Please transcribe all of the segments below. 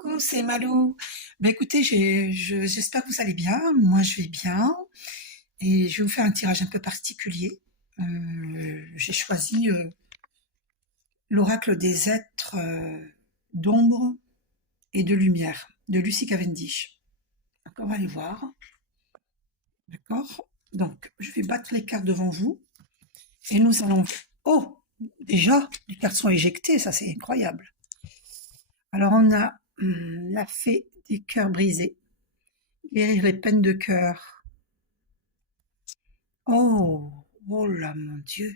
Coucou, c'est Malou. Ben écoutez, j'espère que vous allez bien. Moi, je vais bien. Et je vais vous faire un tirage un peu particulier. J'ai choisi l'oracle des êtres d'ombre et de lumière de Lucy Cavendish. Donc, on va aller voir. D'accord? Donc, je vais battre les cartes devant vous. Et nous allons... Oh! Déjà, les cartes sont éjectées. Ça, c'est incroyable. Alors, on a la fée des cœurs brisés. Guérir les peines de cœur. Oh, oh là, mon Dieu.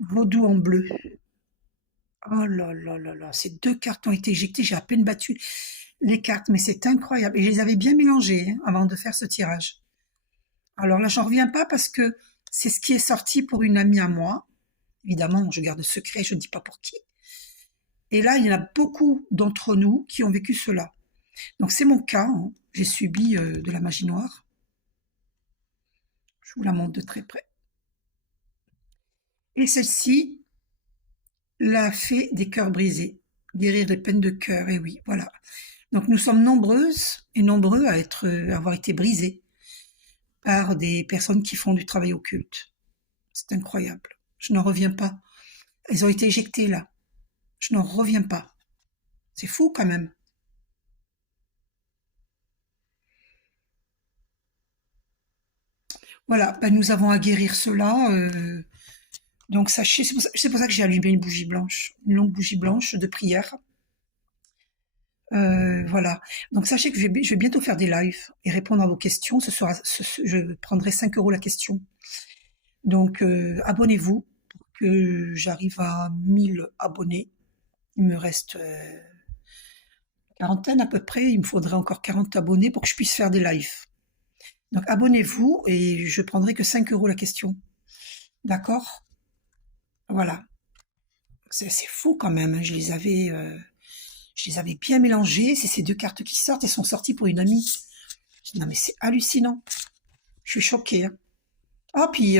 Vaudou en bleu. Oh là là là là. Ces deux cartes ont été éjectées. J'ai à peine battu les cartes, mais c'est incroyable. Et je les avais bien mélangées avant de faire ce tirage. Alors là, j'en reviens pas parce que c'est ce qui est sorti pour une amie à moi. Évidemment, je garde secret, je ne dis pas pour qui. Et là, il y en a beaucoup d'entre nous qui ont vécu cela. Donc c'est mon cas, hein. J'ai subi de la magie noire. Je vous la montre de très près. Et celle-ci, la fée des cœurs brisés. Guérir les peines de cœur, et oui, voilà. Donc nous sommes nombreuses et nombreux à avoir été brisés par des personnes qui font du travail occulte. C'est incroyable. Je n'en reviens pas. Elles ont été éjectées là. Je n'en reviens pas. C'est fou quand même. Voilà, ben, nous avons à guérir cela. Donc sachez, c'est pour ça que j'ai allumé une bougie blanche, une longue bougie blanche de prière. Voilà. Donc sachez que je vais bientôt faire des lives et répondre à vos questions. Je prendrai 5 euros la question. Donc abonnez-vous pour que j'arrive à 1000 abonnés. Il me reste quarantaine à peu près. Il me faudrait encore 40 abonnés pour que je puisse faire des lives. Donc abonnez-vous et je prendrai que 5 euros la question. D'accord? Voilà. C'est fou quand même, hein. Je les avais bien mélangées. C'est ces deux cartes qui sortent. Elles sont sorties pour une amie. Non mais c'est hallucinant. Je suis choquée, hein. Ah, puis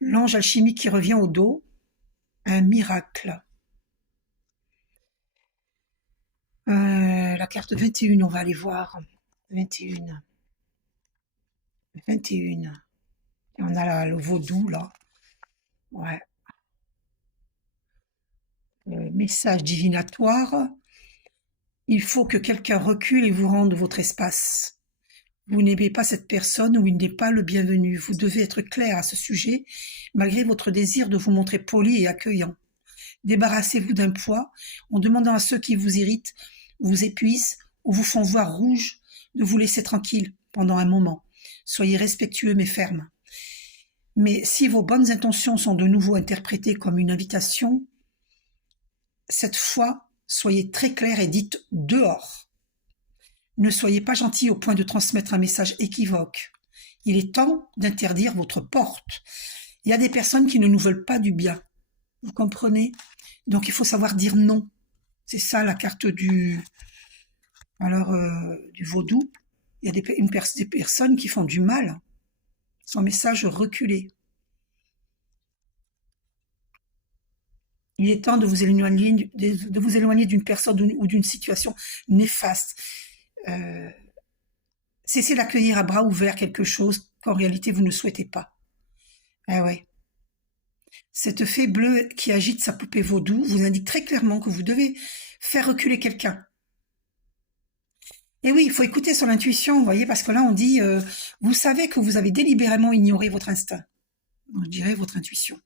l'ange alchimique qui revient au dos. Un miracle. La carte 21, on va aller voir. 21. 21. Et on a le vaudou, là. Ouais. Message divinatoire. Il faut que quelqu'un recule et vous rende votre espace. Vous n'aimez pas cette personne ou il n'est pas le bienvenu. Vous devez être clair à ce sujet, malgré votre désir de vous montrer poli et accueillant. Débarrassez-vous d'un poids en demandant à ceux qui vous irritent, vous épuisent ou vous font voir rouge de vous laisser tranquille pendant un moment. Soyez respectueux mais ferme. Mais si vos bonnes intentions sont de nouveau interprétées comme une invitation, cette fois, soyez très clair et dites « dehors ». Ne soyez pas gentil au point de transmettre un message équivoque. Il est temps d'interdire votre porte. Il y a des personnes qui ne nous veulent pas du bien. Vous comprenez? Donc il faut savoir dire non. C'est ça la carte du vaudou. Il y a des personnes qui font du mal. Son message reculé. Il est temps de vous éloigner d'une personne ou d'une situation néfaste. Cessez d'accueillir à bras ouverts quelque chose qu'en réalité vous ne souhaitez pas. Ah ouais. Cette fée bleue qui agite sa poupée vaudou vous indique très clairement que vous devez faire reculer quelqu'un. Et oui, il faut écouter son intuition, vous voyez, parce que là on dit, vous savez que vous avez délibérément ignoré votre instinct. Donc, je dirais votre intuition.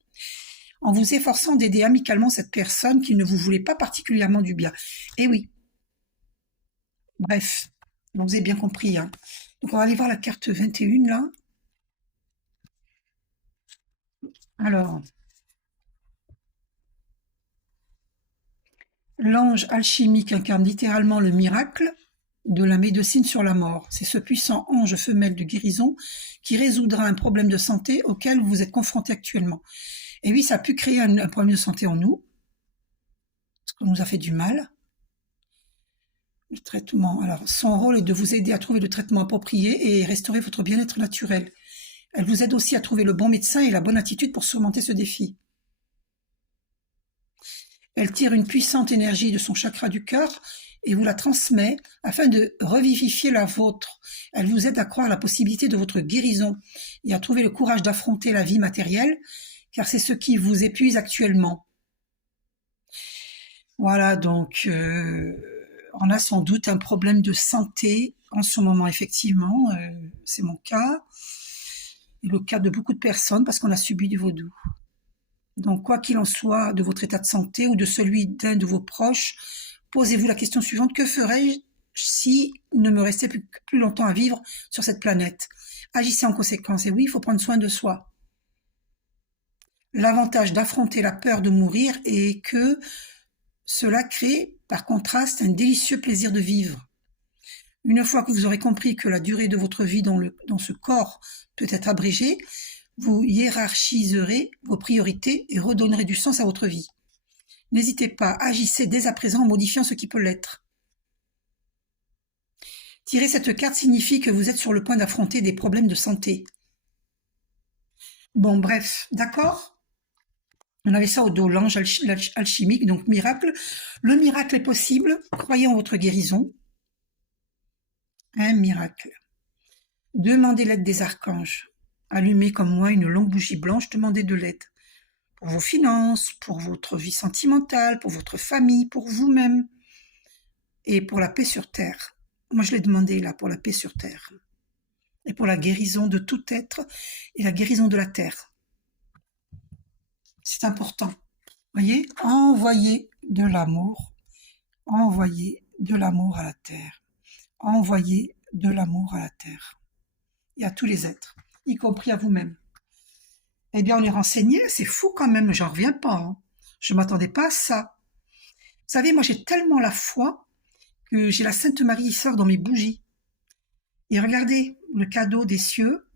En vous efforçant d'aider amicalement cette personne qui ne vous voulait pas particulièrement du bien. Et oui. Bref, donc vous avez bien compris, hein. Donc on va aller voir la carte 21 là. Alors, l'ange alchimique incarne littéralement le miracle de la médecine sur la mort. C'est ce puissant ange femelle de guérison qui résoudra un problème de santé auquel vous êtes confronté actuellement. Et oui, ça a pu créer un problème de santé en nous, parce qu'on nous a fait du mal. Le traitement. Alors, son rôle est de vous aider à trouver le traitement approprié et restaurer votre bien-être naturel. Elle vous aide aussi à trouver le bon médecin et la bonne attitude pour surmonter ce défi. Elle tire une puissante énergie de son chakra du cœur et vous la transmet afin de revivifier la vôtre. Elle vous aide à croire à la possibilité de votre guérison et à trouver le courage d'affronter la vie matérielle, car c'est ce qui vous épuise actuellement. Voilà, donc on a sans doute un problème de santé en ce moment, effectivement, c'est mon cas, et le cas de beaucoup de personnes parce qu'on a subi du vaudou. Donc, quoi qu'il en soit de votre état de santé ou de celui d'un de vos proches, posez-vous la question suivante: que ferais-je si ne me restait plus longtemps à vivre sur cette planète? Agissez en conséquence. Et oui, il faut prendre soin de soi. L'avantage d'affronter la peur de mourir est que cela crée, par contraste, un délicieux plaisir de vivre. Une fois que vous aurez compris que la durée de votre vie dans ce corps peut être abrégée, vous hiérarchiserez vos priorités et redonnerez du sens à votre vie. N'hésitez pas, agissez dès à présent en modifiant ce qui peut l'être. Tirer cette carte signifie que vous êtes sur le point d'affronter des problèmes de santé. Bon, bref, d'accord? On avait ça au dos, l'ange alchimique, donc miracle. Le miracle est possible, croyez en votre guérison. Un miracle. Demandez l'aide des archanges. Allumez comme moi une longue bougie blanche, demandez de l'aide. Pour vos finances, pour votre vie sentimentale, pour votre famille, pour vous-même. Et pour la paix sur terre. Moi, je l'ai demandé là, pour la paix sur terre. Et pour la guérison de tout être et la guérison de la terre. C'est important. Voyez, envoyez de l'amour. Envoyez de l'amour à la terre. Envoyez de l'amour à la terre. Et à tous les êtres, y compris à vous-même. Eh bien, on est renseigné, c'est fou quand même, j'en reviens pas. Hein. Je ne m'attendais pas à ça. Vous savez, moi j'ai tellement la foi que j'ai la Sainte Marie qui sort dans mes bougies. Et regardez, le cadeau des cieux,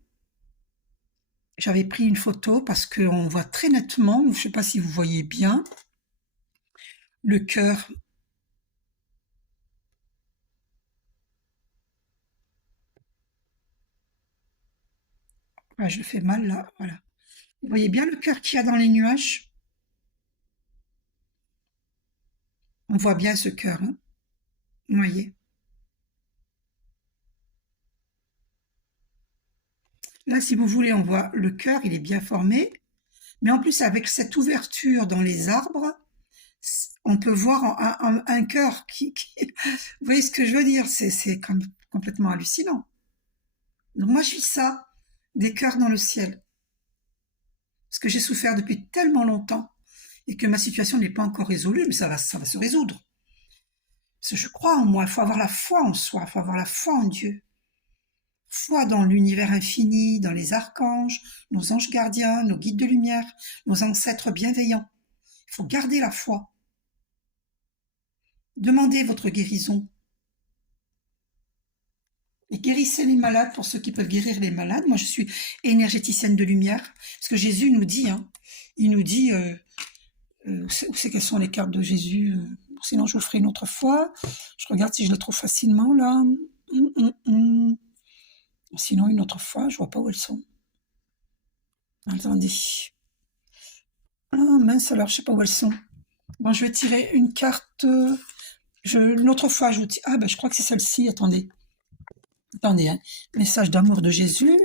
j'avais pris une photo parce qu'on voit très nettement, je ne sais pas si vous voyez bien, le cœur. Ah, je le fais mal là, voilà. Vous voyez bien le cœur qu'il y a dans les nuages? On voit bien ce cœur, hein? Vous voyez? Là, si vous voulez, on voit le cœur, il est bien formé. Mais en plus, avec cette ouverture dans les arbres, on peut voir un cœur Vous voyez ce que je veux dire? C'est complètement hallucinant. Donc moi, je vis ça, des cœurs dans le ciel. Parce que j'ai souffert depuis tellement longtemps et que ma situation n'est pas encore résolue, mais ça va se résoudre. Parce que je crois en moi, il faut avoir la foi en soi, il faut avoir la foi en Dieu. Foi dans l'univers infini, dans les archanges, nos anges gardiens, nos guides de lumière, nos ancêtres bienveillants. Il faut garder la foi. Demandez votre guérison. Et guérissez les malades pour ceux qui peuvent guérir les malades. Moi, je suis énergéticienne de lumière. Parce que Jésus nous dit, hein, il nous dit, où c'est quelles sont les cartes de Jésus? Sinon, je vous ferai une autre fois. Je regarde si je le trouve facilement, là. Sinon, une autre fois, je vois pas où elles sont. Attendez. Ah mince, alors je sais pas où elles sont. Bon, je vais tirer une carte. Une autre fois, je vous tire. Ah ben, je crois que c'est celle-ci. Attendez. Attendez, hein. Message d'amour de Jésus.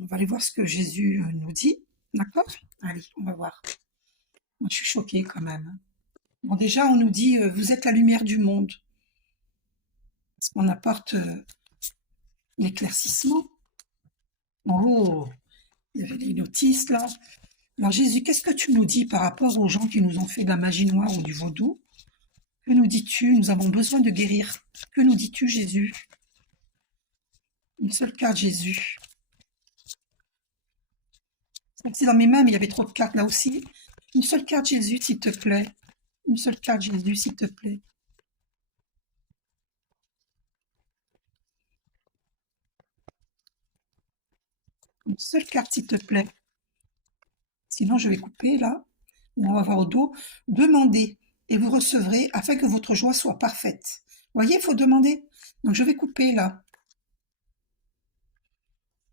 On va aller voir ce que Jésus nous dit. D'accord? Allez, on va voir. Moi, je suis choquée quand même. Bon, déjà, on nous dit, vous êtes la lumière du monde. Parce qu'on apporte l'éclaircissement. Oh, il y avait des notices là. Alors Jésus, qu'est-ce que tu nous dis par rapport aux gens qui nous ont fait de la magie noire ou du vaudou? Que nous dis-tu? Nous avons besoin de guérir. Que nous dis-tu, Jésus? Une seule carte, Jésus. C'est dans mes mains, mais il y avait trop de cartes là aussi. Une seule carte, Jésus, s'il te plaît. Une seule carte, Jésus, s'il te plaît. Une seule carte, s'il te plaît. Sinon, je vais couper là. On va voir au dos. Demandez et vous recevrez afin que votre joie soit parfaite. Vous voyez, il faut demander. Donc, je vais couper là.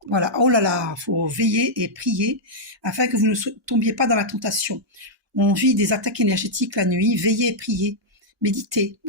Voilà. Oh là là, il faut veiller et prier afin que vous ne tombiez pas dans la tentation. On vit des attaques énergétiques la nuit. Veillez et priez. Méditez.